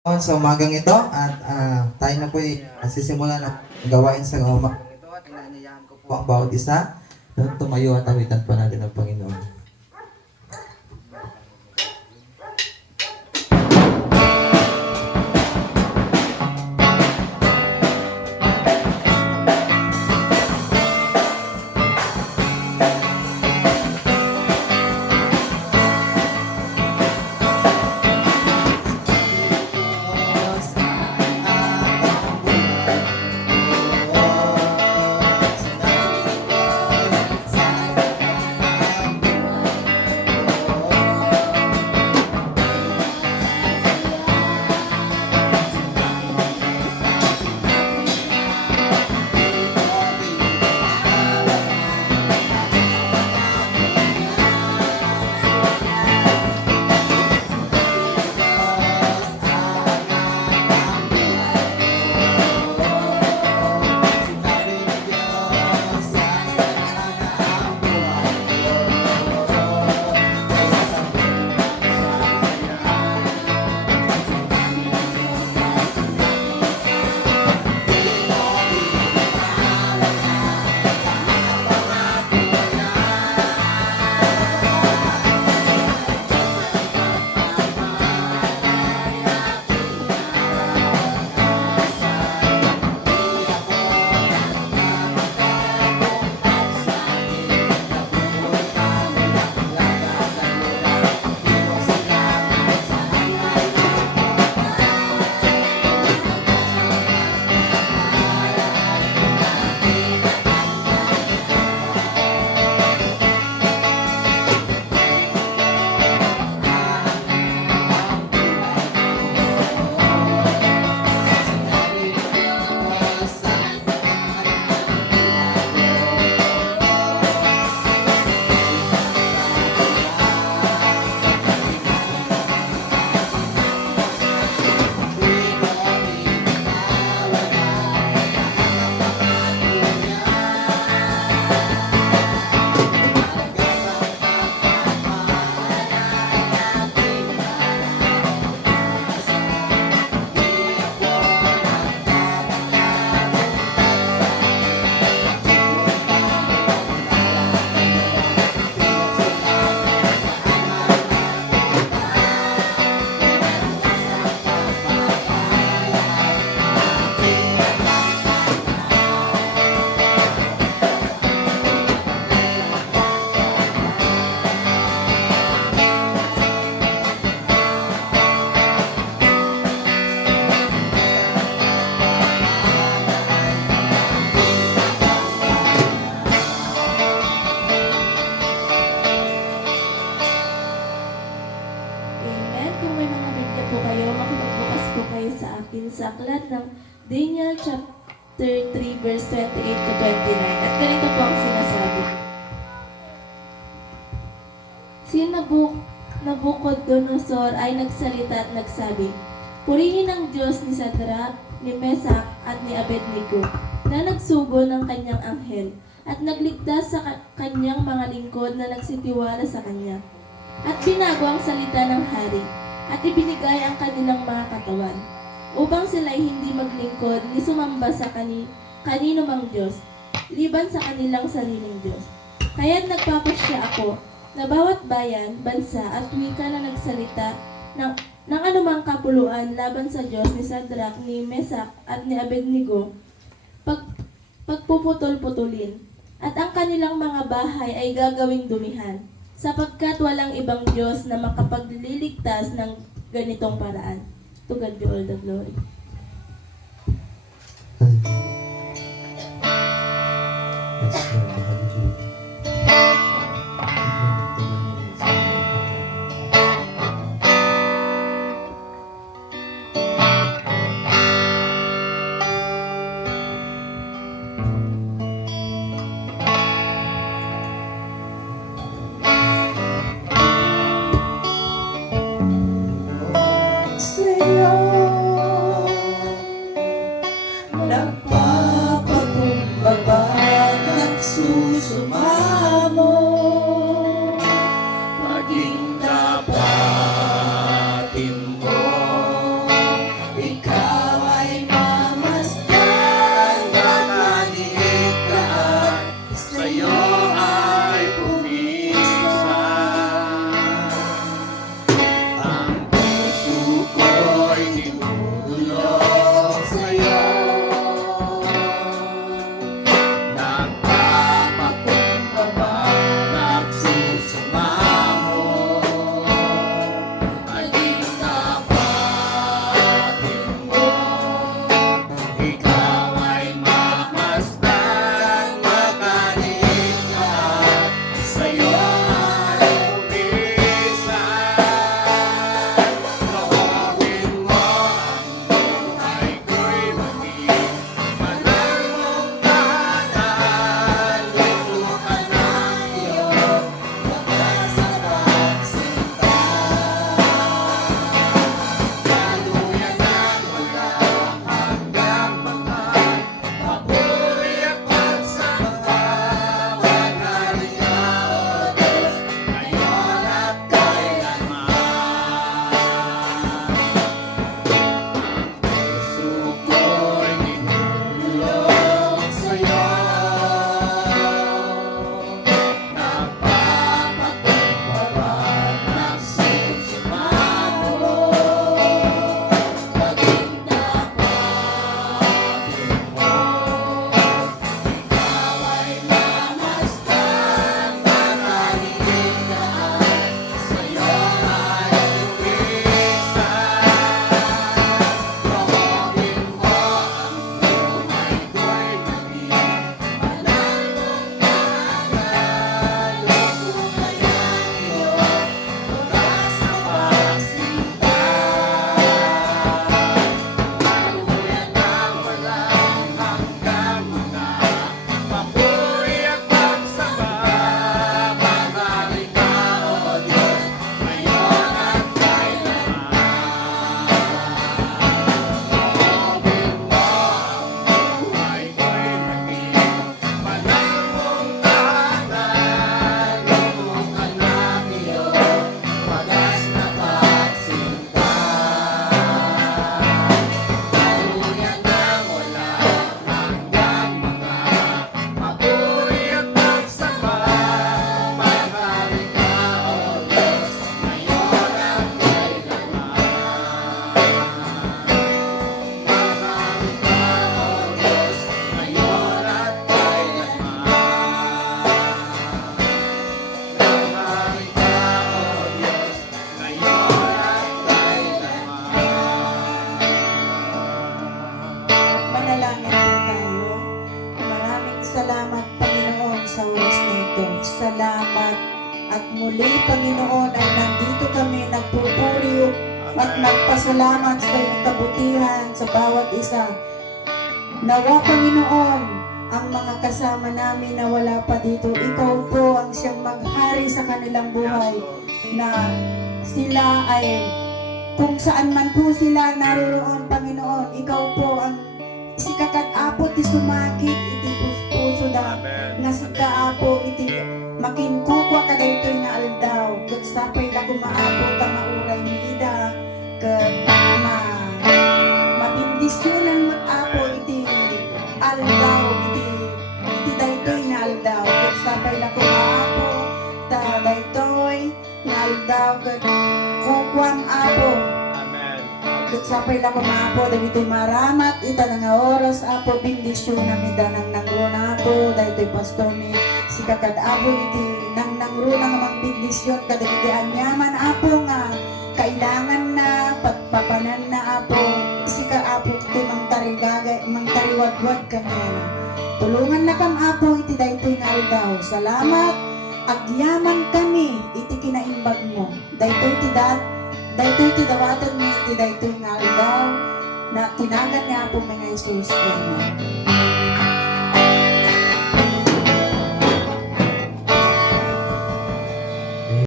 Sa umagang ito at tayo na po sisimulan ng gawain sa umagang ito at inaanyayahan ko po ang bawat isa na tumayo at awitan po natin ang Panginoon. Amen. Kung may mga Biblia po kayo, makipagbukas po kayo sa akin sa aklat ng Daniel chapter 3 verse 28 to 29. At ganito po ang sinasabi. Si Nabucodonosor ay nagsalita at nagsabi, "Purihin ang Diyos ni Sadrach, ni Mesach at ni Abednego na nagsugo ng kanyang anghel at nagligtas sa kanyang mga lingkod na nagsitiwala sa kanya. At binago ang salita ng hari, at ibinigay ang kanilang mga katawan, upang sila'y hindi maglingkod ni sumamba sa kanino mang Diyos, liban sa kanilang sariling Diyos. Kaya't nagpapasya ako na bawat bayan, bansa at wika na nagsalita ng anumang kapuluan laban sa Diyos ni Sadrach, ni Mesach at ni Abednego, pagpuputol-putulin, at ang kanilang mga bahay ay gagawing dumihan, sapagkat walang ibang Diyos na makapagliligtas ng ganitong paraan. To God be all the glory." Yes, Lord. Hallelujah. Sa'yo muli, Panginoon, ay nandito kami nagpupuri at nagpasalamat sa iyong kabutihan sa bawat isa. Nawa, Panginoon, ang mga kasama namin na wala pa dito, ikaw po ang siyang maghari sa kanilang buhay, na sila ay kung saan man po sila naroroon, Panginoon, ikaw po ang sikakat apo ti sumagit iti puso da nga sika apo iti makinkukwa kada ito'y nga aldaw kat sapay da kumaabot ang mauray ni ida kat mabindisyonan mo apo iti aldaw iti daytoy nga aldaw kat sapay da kumaapo ta daytoy nga aldaw kat kukwam apo kat sapay da kumaapo dagitoy maramat ita nga oras apo bindisyon na mida nang nangruna apo daytoy pastor ni si kakad apo iti nang nangruna nga magbindisyon kadagiti anyaman apo nga kailangan na patpapanan na apo si ka apo iti mangtariwagwag kanya tulungan na kam apo iti daytoy nga aldaw salamat agyaman kami iti kinaimbag mo daytoy ti dawatan mi iti daytoy nga aldaw na tinagan niya po mga Jesus. Amen.